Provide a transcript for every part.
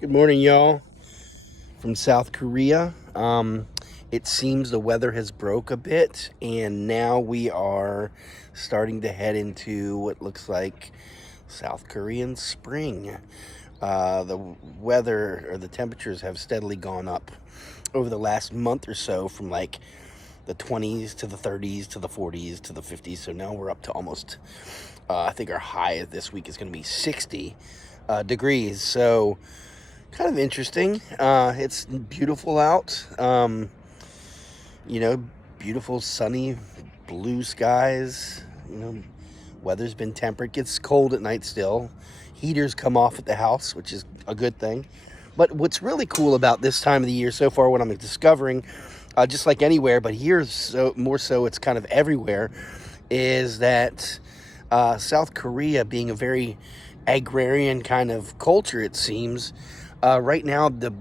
Good morning, y'all, from South Korea. It seems the weather has broke a bit, and now we are starting to head into what looks like South Korean spring. The weather or the temperatures have steadily gone up over the last month or so, from like the 20s to the 30s to the 40s to the 50s. So now we're up to almost, I think our high this week is going to be 60 degrees. So kind of interesting. It's beautiful out. You know, beautiful sunny blue skies. Weather's been temperate. Gets cold at night still. Heaters come off at the house, which is a good thing. But what's really cool about this time of the year so far, what I'm discovering, just like anywhere, but here so more so, it's kind of everywhere, is that South Korea, being a very agrarian kind of culture, it seems, right now the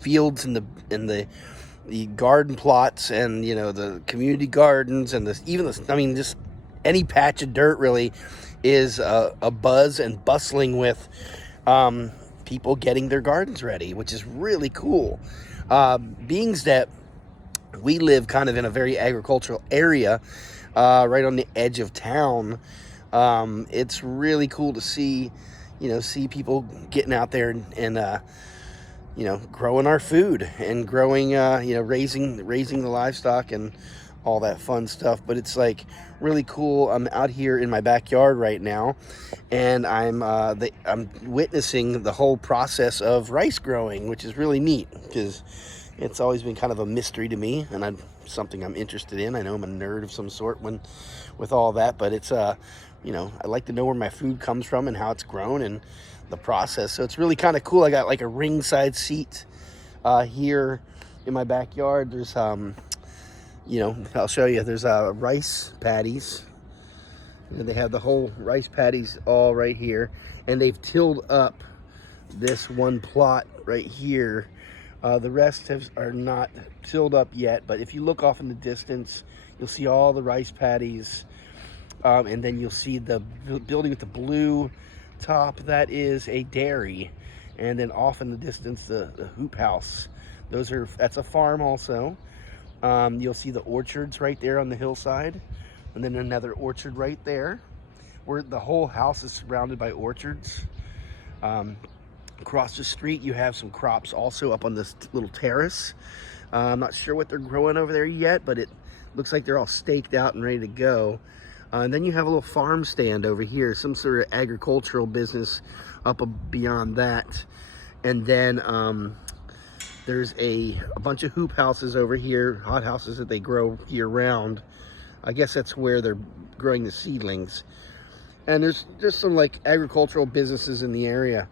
fields and the garden plots, and the community gardens, and just any patch of dirt really is a buzz and bustling with people getting their gardens ready, which is really cool. Being that we live kind of in a very agricultural area, right on the edge of town, it's really cool to see people getting out there and growing our food and growing, raising the livestock and all that fun stuff. But it's like really cool. I'm out here in my backyard right now, and I'm witnessing the whole process of rice growing, which is really neat because it's always been kind of a mystery to me, and something I'm interested in. I know I'm a nerd of some sort with all that, but it's I like to know where my food comes from and how it's grown and the process. So it's really kind of cool. I got like a ringside seat here in my backyard. There's I'll show you. There's rice paddies. They have the whole rice paddies all right here, and they've tilled up this one plot right here. The rest are not tilled up yet, but if you look off in the distance, you'll see all the rice paddies, and then you'll see the building with the blue top. That is a dairy, and then off in the distance, the hoop house. That's a farm also. You'll see the orchards right there on the hillside, and then another orchard right there, where the whole house is surrounded by orchards. Across the street, you have some crops also up on this little terrace. I'm not sure what they're growing over there yet, but it looks like they're all staked out and ready to go. And then you have a little farm stand over here, some sort of agricultural business up beyond that. And then there's a bunch of hoop houses over here, hot houses that they grow year round. I guess that's where they're growing the seedlings. And there's just some like agricultural businesses in the area.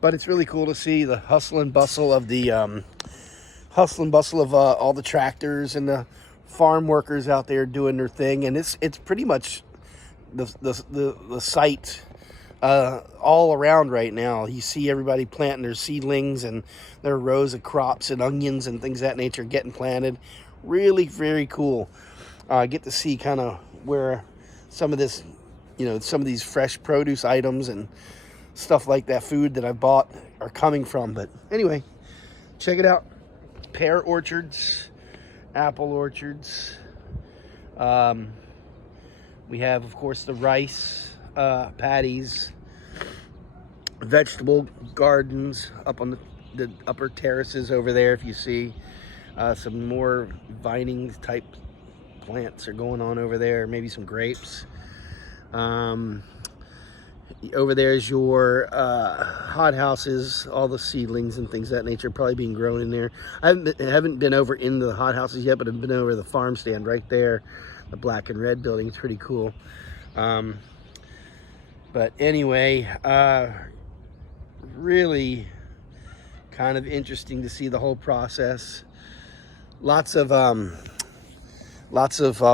But it's really cool to see the hustle and bustle of all the tractors and the farm workers out there doing their thing. And it's pretty much the site all around right now. You see everybody planting their seedlings and their rows of crops and onions and things of that nature getting planted. Really very cool. Get to see kind of where some of this, some of these fresh produce items and stuff like that, food that I bought, are coming from. But anyway, check it out. Pear orchards, apple orchards. We have, of course, the rice paddies, vegetable gardens up on the upper terraces over there. If you see some more vining type plants are going on over there, maybe some grapes. Over there is your hot houses, all the seedlings and things of that nature probably being grown in there. I haven't been over into the hot houses yet, but I've been over the farm stand right there, the black and red building. It's pretty cool. But anyway, really kind of interesting to see the whole process. Lots of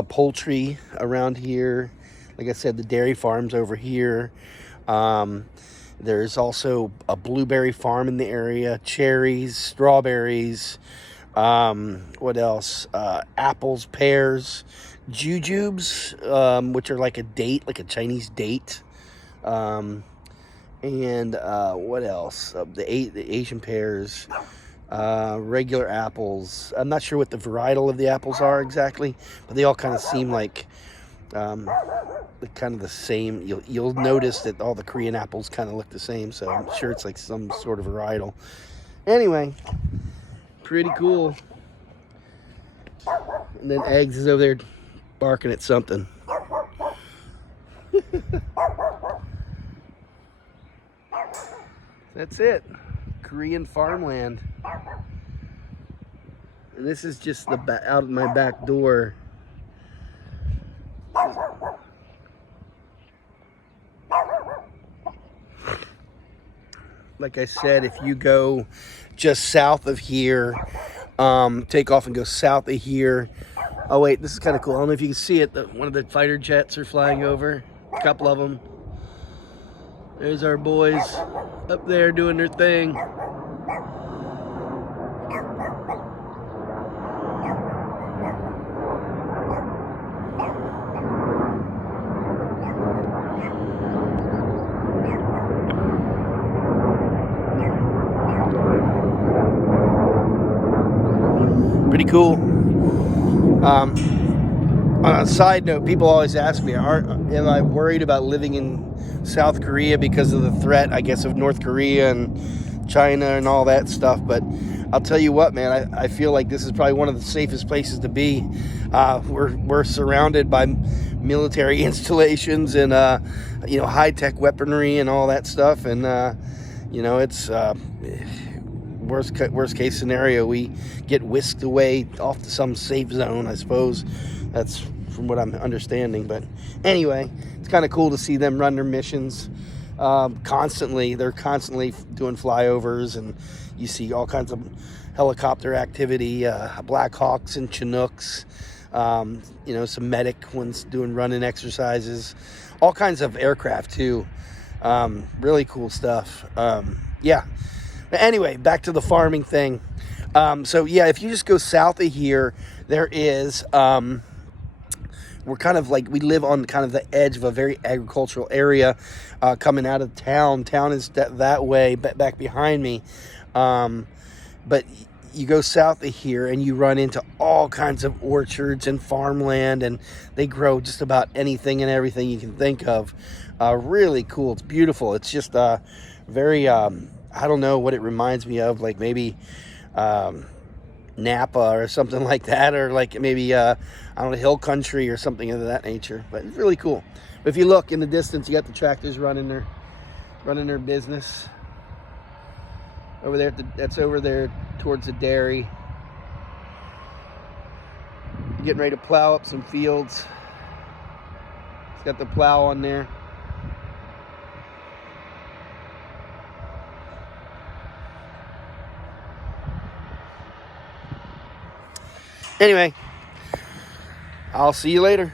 poultry around here. Like I said, the dairy farms over here. There's also a blueberry farm in the area, cherries, strawberries, what else? Apples, pears, jujubes, which are like a date, like a Chinese date. And what else? The Asian pears, regular apples. I'm not sure what the varietal of the apples are exactly, but they all kind of seem like kind of the same. You'll notice that all the Korean apples kind of look the same, so I'm sure it's like some sort of varietal. Anyway, pretty cool. And then Eggs is over there barking at something. That's it. Korean farmland. And this is just the out of my back door. Like I said, if you go just south of here, take off and go south of here. Oh wait, this is kind of cool. I don't know if you can see it. One of the fighter jets are flying over. A couple of them. There's our boys up there doing their thing. Pretty cool. On a side note, people always ask me, am I worried about living in South Korea because of the threat, I guess, of North Korea and China and all that stuff? But I'll tell you what, man, I feel like this is probably one of the safest places to be. We're surrounded by military installations and high-tech weaponry and all that stuff, and it's worst case scenario, we get whisked away off to some safe zone, I suppose. That's from what I'm understanding. But anyway, it's kind of cool to see them run their missions constantly. They're constantly doing flyovers, and you see all kinds of helicopter activity, Black Hawks and Chinooks, some medic ones doing running exercises, all kinds of aircraft too. Really cool stuff. Yeah. Anyway, back to the farming thing. If you just go south of here, there is, we're kind of like, we live on kind of the edge of a very agricultural area coming out of town. Town is that way, back behind me. But you go south of here and you run into all kinds of orchards and farmland, and they grow just about anything and everything you can think of. Really cool. It's beautiful. It's just very... I don't know what it reminds me of, like maybe Napa or something like that, or like maybe, hill country or something of that nature. But it's really cool. But if you look in the distance, you got the tractors running their business. Over there, that's over there towards the dairy. Getting ready to plow up some fields. It's got the plow on there. Anyway, I'll see you later.